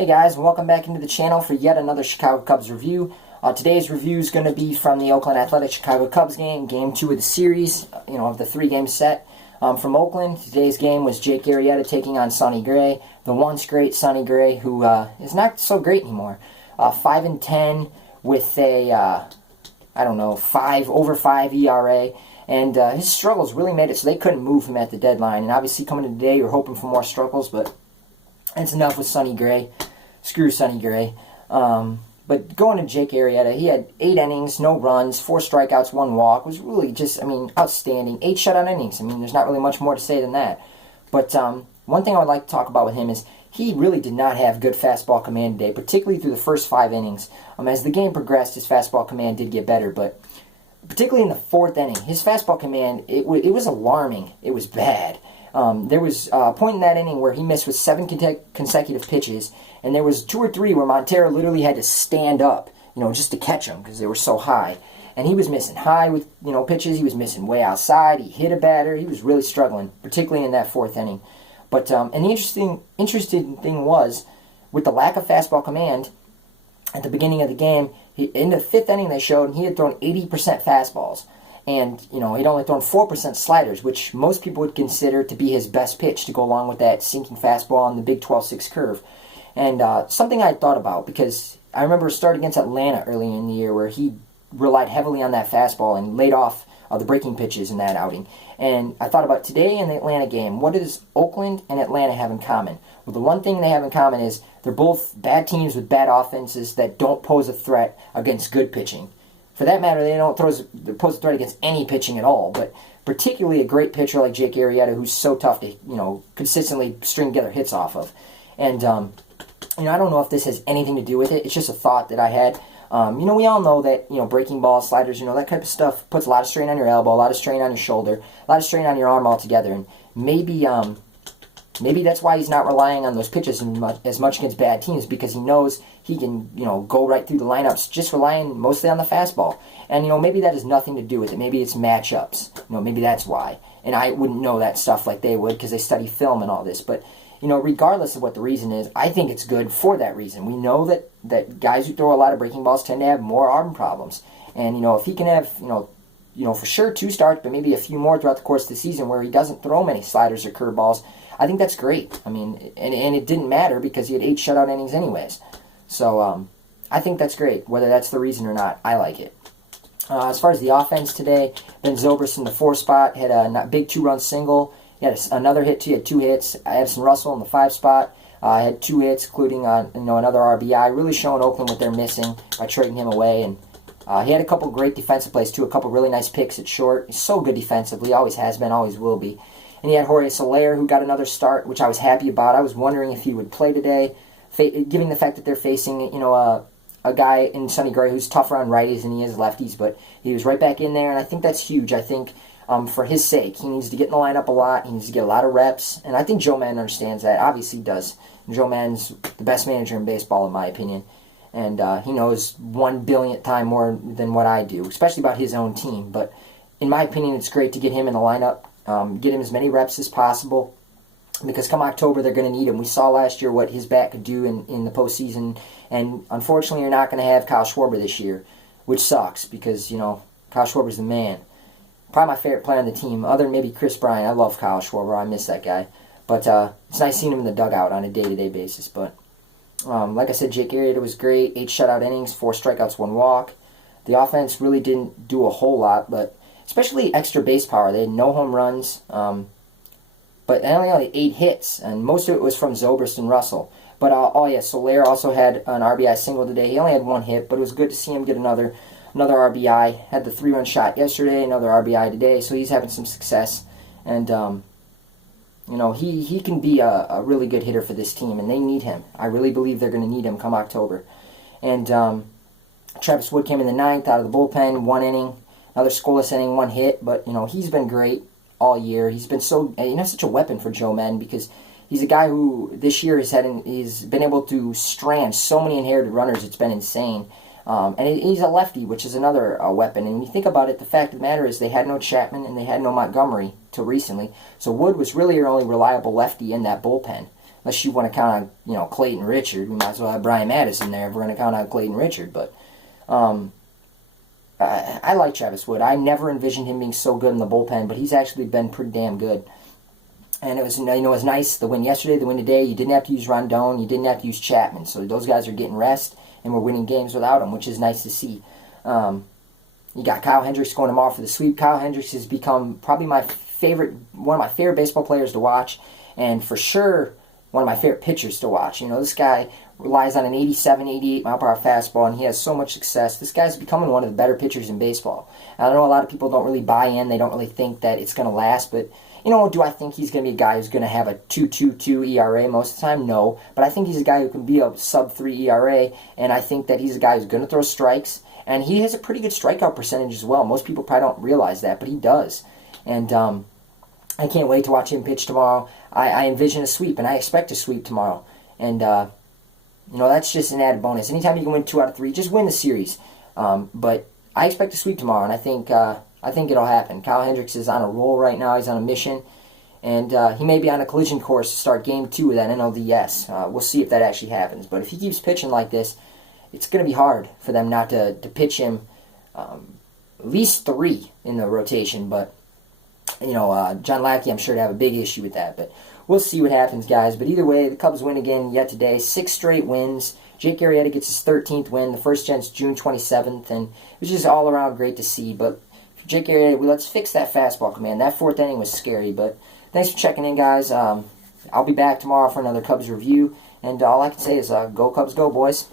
Hey guys, welcome back into the channel for yet another Chicago Cubs review. Today's review is going to be from the Oakland Athletics Chicago Cubs game, Game 2 of the series, of the 3-game set from Oakland. Today's game was Jake Arrieta taking on Sonny Gray, the once great Sonny Gray, who is not so great anymore. 5-10 with a, over 5 ERA. And his struggles really made it so they couldn't move him at the deadline. And obviously coming to today, you're hoping for more struggles, but it's enough with Sonny Gray. Screw Sonny Gray. But going to Jake Arrieta, he had 8 innings, no runs, 4 strikeouts, 1 walk. Was really just, outstanding. 8 shutout innings. There's not really much more to say than that. But one thing I would like to talk about with him is he really did not have good fastball command today, particularly through the first 5 innings. As the game progressed, his fastball command did get better, but particularly in the 4th inning, his fastball command, it was alarming. It was bad. There was a point in that inning where he missed with 7 consecutive pitches, and there was 2 or 3 where Montero literally had to stand up, just to catch them because they were so high. And he was missing high with, pitches. He was missing way outside. He hit a batter. He was really struggling, particularly in that 4th inning. But and the interesting thing was, with the lack of fastball command at the beginning of the game, in the 5th inning they showed he had thrown 80% fastballs. And, he'd only thrown 4% sliders, which most people would consider to be his best pitch to go along with that sinking fastball on the big 12-6 curve. And something I thought about, because I remember a start against Atlanta early in the year where he relied heavily on that fastball and laid off the breaking pitches in that outing. And I thought about today in the Atlanta game, what does Oakland and Atlanta have in common? Well, the one thing they have in common is they're both bad teams with bad offenses that don't pose a threat against good pitching. For that matter, they don't pose a threat against any pitching at all, but particularly a great pitcher like Jake Arrieta, who's so tough to, consistently string together hits off of. And, I don't know if this has anything to do with it. It's just a thought that I had. We all know that, breaking balls, sliders, that type of stuff puts a lot of strain on your elbow, a lot of strain on your shoulder, a lot of strain on your arm altogether. And maybe that's why he's not relying on those pitches as much against bad teams, because he knows he can, go right through the lineups just relying mostly on the fastball. And, maybe that has nothing to do with it. Maybe it's matchups. Maybe that's why. And I wouldn't know that stuff like they would because they study film and all this. But, regardless of what the reason is, I think it's good for that reason. We know that guys who throw a lot of breaking balls tend to have more arm problems. And, if he can have, for sure 2 starts, but maybe a few more throughout the course of the season where he doesn't throw many sliders or curveballs, I think that's great. And it didn't matter because he had 8 shutout innings anyways. So I think that's great. Whether that's the reason or not, I like it. As far as the offense today, Ben Zobrist in the 4 spot had a big 2-run single. He had another hit. He had 2 hits. Addison Russell in the 5 spot had 2 hits, including another RBI. Really showing Oakland what they're missing by trading him away. And he had a couple great defensive plays too. A couple really nice picks at short. He's so good defensively. Always has been. Always will be. And he had Jorge Soler, who got another start, which I was happy about. I was wondering if he would play today, given the fact that they're facing, a guy in Sonny Gray who's tougher on righties than he is lefties. But he was right back in there, and I think that's huge. I think for his sake, he needs to get in the lineup a lot. He needs to get a lot of reps, and I think Joe Madden understands that. Obviously, he does. And Joe Madden's the best manager in baseball, in my opinion. And he knows 1 billionth time more than what I do, especially about his own team. But in my opinion, it's great to get him in the lineup. Get him as many reps as possible, because come October they're going to need him. We saw last year what his bat could do in the postseason, and unfortunately you're not going to have Kyle Schwarber this year, which sucks because, Kyle Schwarber's the man. Probably my favorite player on the team, other than maybe Chris Bryant. I love Kyle Schwarber. I miss that guy. But it's nice seeing him in the dugout on a day-to-day basis. But like I said, Jake Arrieta was great. 8 shutout innings, 4 strikeouts, 1 walk. The offense really didn't do a whole lot, but especially extra base power. They had no home runs, but they only had 8 hits, and most of it was from Zobrist and Russell. But, Soler also had an RBI single today. He only had 1 hit, but it was good to see him get another RBI. Had the 3-run shot yesterday, another RBI today, so he's having some success. And, he can be a really good hitter for this team, and they need him. I really believe they're going to need him come October. And Travis Wood came in the 9th out of the bullpen, 1 inning. Another scoreless inning, 1 hit, but, he's been great all year. He's been such a weapon for Joe Madden, because he's a guy who this year he's been able to strand so many inherited runners. It's been insane. And he's a lefty, which is another weapon. And when you think about it, the fact of the matter is they had no Chapman and they had no Montgomery till recently. So Wood was really your only reliable lefty in that bullpen. unless you want to count on, you know, Clayton Richard. We might as well have Brian Madison there if we're going to count on Clayton Richard. But I like Travis Wood. I never envisioned him being so good in the bullpen, but he's actually been pretty damn good. And it was, you know, it was nice, the win yesterday, the win today. You didn't have to use Rondon, you didn't have to use Chapman. So those guys are getting rest, and we're winning games without them, which is nice to see. You got Kyle Hendricks going tomorrow for the sweep. Kyle Hendricks has become probably one of my favorite baseball players to watch, and for sure one of my favorite pitchers to watch. You know, this guy relies on an 87, 88 mile per hour fastball, and he has so much success. This guy's becoming one of the better pitchers in baseball. I know a lot of people don't really buy in. They don't really think that it's going to last, but you know, do I think he's going to be a guy who's going to have a 2.22 ERA most of the time? No. But I think he's a guy who can be a sub-3 ERA, and I think that he's a guy who's going to throw strikes, and he has a pretty good strikeout percentage as well. Most people probably don't realize that, but he does. And I can't wait to watch him pitch tomorrow. I envision a sweep, and I expect a sweep tomorrow. And, you know, that's just an added bonus. Anytime you can win 2 out of 3, just win the series. But I expect a sweep tomorrow, and I think it'll happen. Kyle Hendricks is on a roll right now. He's on a mission. And he may be on a collision course to start Game 2 of that NLDS. We'll see if that actually happens. But if he keeps pitching like this, it's going to be hard for them not to pitch him at least 3 in the rotation. But, you know, John Lackey, I'm sure, to have a big issue with that. But we'll see what happens, guys. But either way, the Cubs win again yet today. 6 straight wins. Jake Arrieta gets his 13th win. The first since June 27th. And it was just all around great to see. But for Jake Arrieta, let's fix that fastball command. That 4th inning was scary. But thanks for checking in, guys. I'll be back tomorrow for another Cubs review. And all I can say is go Cubs, go, boys.